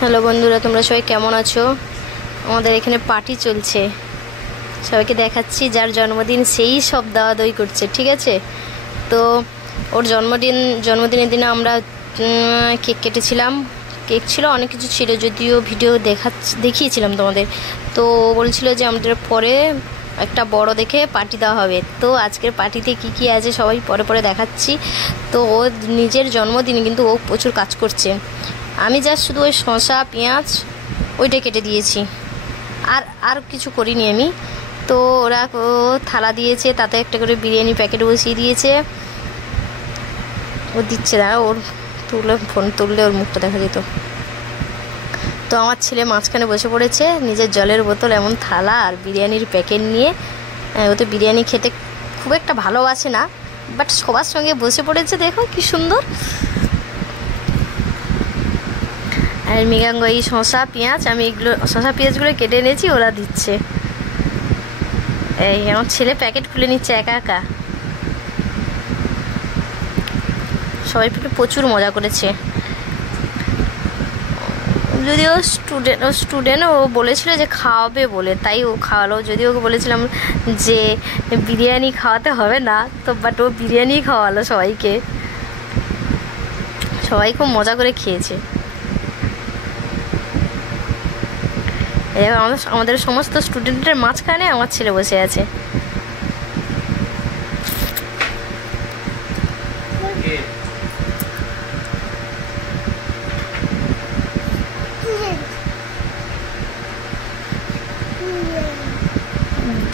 Hello বন্ধুরা, তোমরা সবাই কেমন আছো? আমাদের এখানে পার্টি চলছে, সবাইকে দেখাচ্ছি। যার জন্মদিন সেই সব দাওয়া দই করছে, ঠিক আছে? তো ওর জন্মদিনের দিনে আমরা কেক কেটেছিলাম। কেক ছিল, অনেক কিছু ছিল, যদিও ভিডিও দেখিয়েছিলাম তোমাদের। তো বলছিল যে আমাদের পরে একটা বড় দেখে পার্টি দেওয়া হবে। তো আজকের পার্টিতে কি কি আছে সবাই পরে পরে দেখাচ্ছি। তো ও নিজের জন্মদিনে কিন্তু ও প্রচুর কাজ করছে। আমি জাস্ট শুধু ওই শসা পেঁয়াজ ওইটা কেটে দিয়েছি, আর কিছু করিনি আমি। তো ওরা থালা দিয়েছে, তাতে একটা করে বিরিয়ানি প্যাকেট বসিয়ে দিয়েছে। ও দিচ্ছে, দাঁড়া, ওর ফোন তুললে ওর মুখটা দেখা যেত। তো আমার ছেলে মাঝখানে বসে পড়েছে, নিজের জলের বোতল এমন থালা আর বিরিয়ানির প্যাকেট নিয়ে। ও তো বিরিয়ানি খেতে খুব একটা ভালোবাসে না, বাট সবার সঙ্গে বসে পড়েছে। দেখো কি সুন্দর। আর মৃগাঙ্গ এই শসা পেঁয়াজ, আমি এগুলো শসা পেঁয়াজগুলো কেটে এনেছি, ওরা দিচ্ছে। এই আমার ছেলে প্যাকেট খুলে নিচ্ছে একা একা। সবাই প্রচুর মজা করেছে। যদিও স্টুডেন্ট ও বলেছিল যে খাওয়াবে বলে, তাই ও খাওয়ালো। যদিও ওকে বলেছিলাম যে বিরিয়ানি খাওয়াতে হবে না, তো বাট ও বিরিয়ানি খাওয়ালো সবাইকে। সবাই খুব মজা করে খেয়েছে। আমাদের সমস্ত স্টুডেন্টের মাঝখানে আমার ছেলে বসে আছে।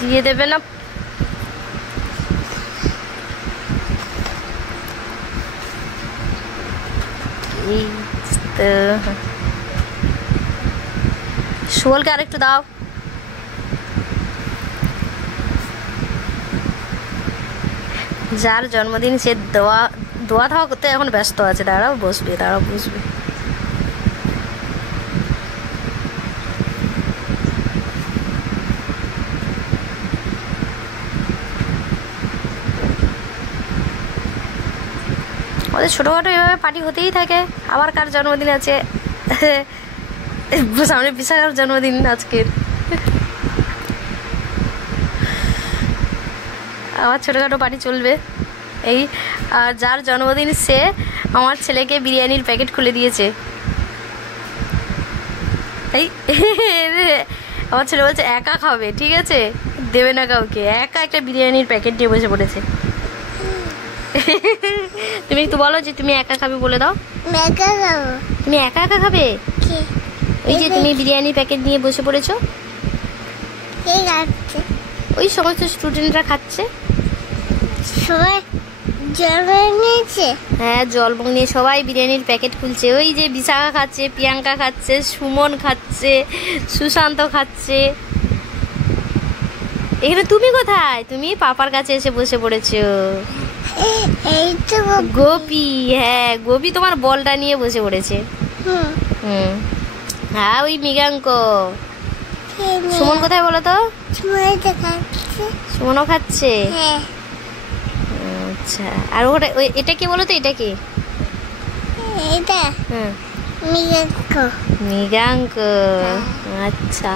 দিয়ে দেবে না? এই তো শোলকে আরেকটু দাও। যার জন্মদিন সে দোয়া ধাওয়া করতে এখন ব্যস্ত আছে। দাঁড়াও বসবে। ওদের ছোটোখাটো এভাবে পার্টি হতেই থাকে। আবার কার জন্মদিন আছে? সামনে বিশাখার জন্মদিন আজকের। আবার ছোটোখাটো পার্টি চলবে এই। আর যার জন্মদিন সে আমার ছেলেকে বিরিয়ানির প্যাকেট খুলে দিয়েছে। এই আমার ছেলে বলছে একা খাবে, ঠিক আছে, দেবে না কাউকে। একা একটা বিরিয়ানির প্যাকেট নিয়ে বসে পড়েছে। তুমি একটু বলো যে তুমি একা খাবে, বলে দাও। তুমি একা খাবে? ওই যে তুমি বিরিয়ানি প্যাকেট নিয়ে বসে পড়েছো, ওই সমস্ত স্টুডেন্টরা খাচ্ছে। সবাই জল নিয়েছে, হ্যাঁ জল নিয়ে সবাই বিরিয়ানির প্যাকেট খুলছে। ওই যে বিশাখা খাচ্ছে, প্রিয়াঙ্কা খাচ্ছে, সুমন খাচ্ছে, সুশান্ত খাচ্ছে। এখানে তুমি কোথায়? তুমি পাপার কাছে এসে বসে পড়েছো। গোপী, হ্যাঁ গোপী তোমার বলটা নিয়ে বসে পড়েছে। হ্যাঁ ওই মৃগাঙ্ক। সুমন কোথায় বলো তো? সুমনও খাচ্ছে। আচ্ছা, আর ওটা এটা কি বলো তো? এটা কি? মৃগাঙ্ক। আচ্ছা,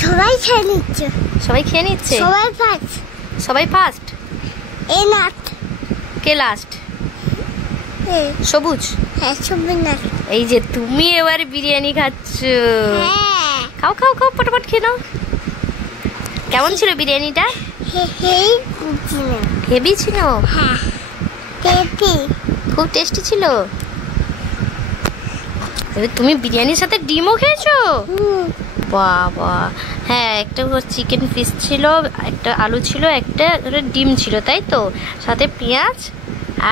সবাই খেয়ে নিচ্ছে। সবাই ফার্স্ট। কে লাস্ট? সবুজ। এই যে তুমি এবারে বিরিয়ানি খাচ্ছ। খাও ফটাফট খেয়ে নাও। কেমন ছিল বিরিয়ানিটা? হেভি ছিল, খুব টেস্টি ছিল। তুমি বিরিয়ানির সাথে ডিমও খেয়েছো? বাবা, হ্যাঁ একটা চিকেন পিস ছিল, একটা আলু ছিল, একটা ডিম ছিল, তাই তো? সাথে পেঁয়াজ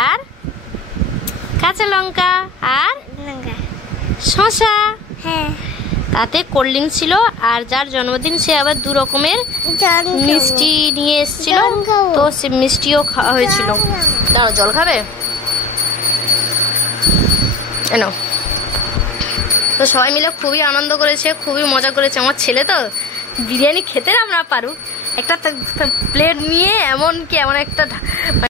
আর কাঁচা লঙ্কা আর শসা, তাতে কোল্ড ড্রিঙ্কস ছিল। আর যার জন্মদিন সে আবার 2 রকমের মিষ্টি নিয়ে এসেছিল, তো সে মিষ্টিও খাওয়া হয়েছিল। দাঁড়াও, জল খাবে? এনো। তো সবাই মিলে খুবই আনন্দ করেছে, খুবই মজা করেছে। আমার ছেলে তো বিরিয়ানি খেতে না পারুক, একটা প্লেট নিয়ে এমন একটা